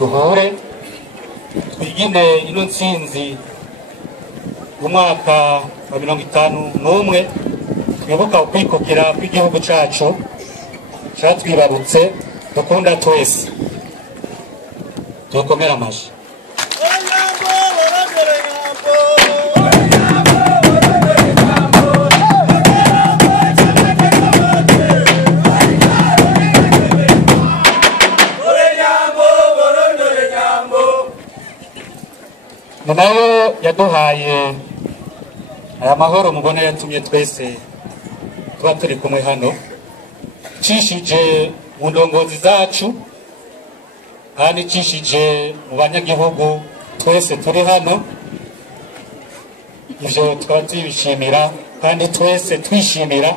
duhure twigine ino ntsinzi umwaka wa 51 twibuka ukwikukira kw'igihugu cacu catwibarutse dukunda twese. Tukomera amashi. Nayo yaduhaye aya mahoro mubona yatumye twese tuba turi kumwe hano, cishije mu ndongozi zacu kandi cishije mu banyagihugu twese turi hano. Ivyo tukaba tubishimira kandi twese twishimira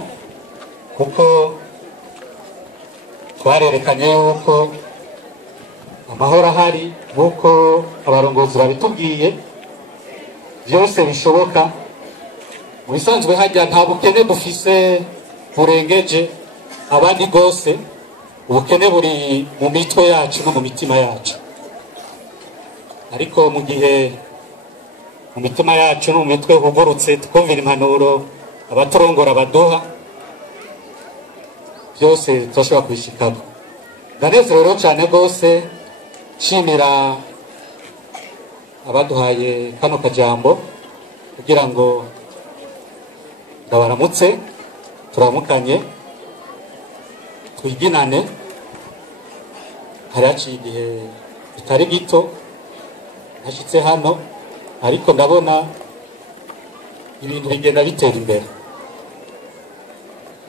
kuko twarerekanye yuko amahoro ahari nk'uko abarongozi babitubwiye byose bishoboka. Mu bisanzwe hajya nta bukene dufise burengeje abandi rwose, ubukene buri mu mitwe yacu no mu mitima yacu, ariko mu gihe mu mitima yacu no mu mitwe hugurutse tukumvira impanuro abaturongora baduha, byose turashobora kubishikamo. Ndanezerewe cyane rwose, nshimira abaduhaye kano kajambo kugira ngo ndabaramutse, turamukanye, twiginane. Hari haciye igihe bitari gito nashyitse hano, ariko ndabona ibintu bigenda bitera imbere,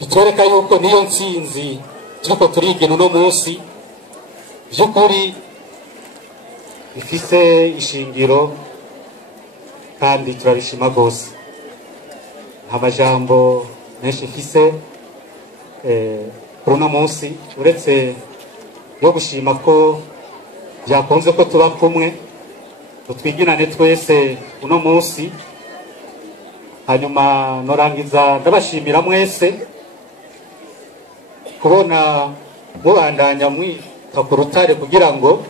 bitwereka yuko niyo ntsinzi turiko turigina uno munsi by'ukuri ifise ishingiro kandi turabishima rwose. Nta majambo menshi ifise kuri uno munsi uretse yo gushima ko byakunze ko tuba kumwe, twiginane twese uno munsi. Hanyuma norangiza ndabashimira mwese kubona mubandanya mwita ku rutare kugira ngo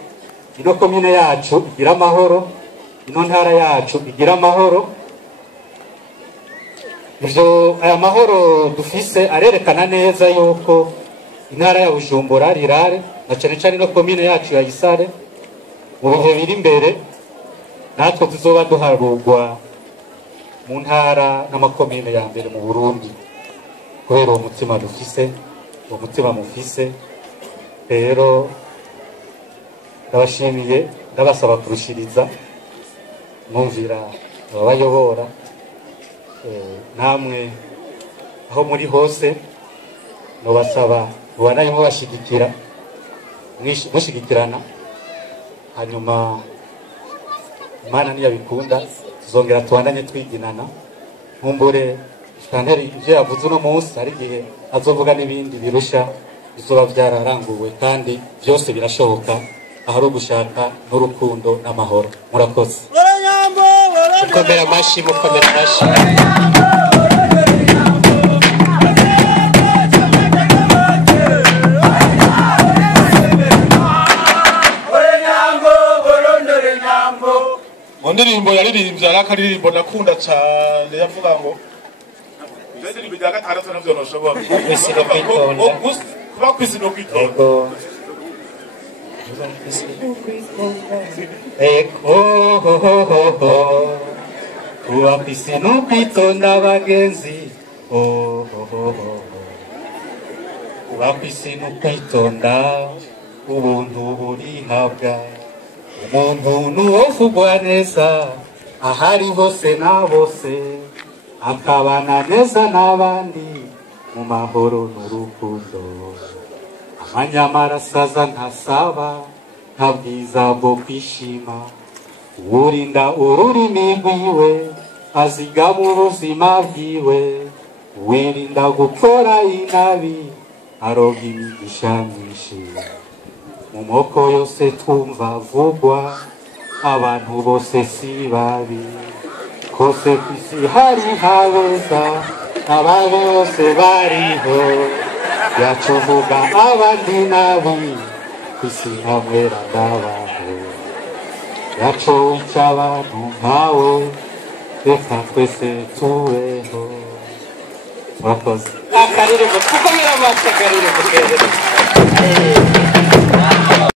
ino komine yacu igira amahoro, ino ntara yacu igira amahoro. Ivyo aya mahoro dufise arerekana neza yuko intara ya Bujumbura rirare na cane cane no komine yacu ya Isare mu bihe biri imbere natwe tuzoba duharugwa mu ntara n'amakomine ya mbere mu Burundi kubera uwo mutima dufise, uwo mutima mufise. Rero ndabashimiye, ndabasaba kurushiriza mwumvira ababayobora, namwe aho muri hose nobasaba mubanaye mubashigikira, mushigikirana. Hanyuma Imana niyabikunda tuzongera tubandanye twiginana. Nkumbure Shanteri ivyo yavuze uno munsi hari igihe azovuga n'ibindi birusha bizoba byararanguwe, kandi byose birashoboka ahari ugushaka n'urukundo n'amahoro. Murakoze. Mukomera amashi, mukomera amashi. Ndirimbo yaririmbye arakaririmbo nakunda cyane, yavuga ngo ndirimbo ya gatandatu navyo noshobora kuba kwisi no kwitonda. Kuba kwisi no kwitonda bagenzi, kuba kwisi no kwitonda ubuntu burihabwa. Umuntu nuwovugwa neza ahari hose na bose, akabana neza n'abandi mu mahoro n'urukundo. Amanyamara asaza ntasaba, nta bwiza bwo kwishima. Urinda ururimi rwiwe azigama ubuzima bwiwe, wirinda gukora inabi aroga imigisha myinshi. Mu moko yose twumva vugwa, abantu bose si babi, kose kwisi hari habeza, ababi bose bariho. Yacuvuga abandi nabi, kwisi hamwe radabaho. yaco icy'abantu nkawe reka twese tubeho murakoze akaririmbo kuko biramasa akaririmbo keza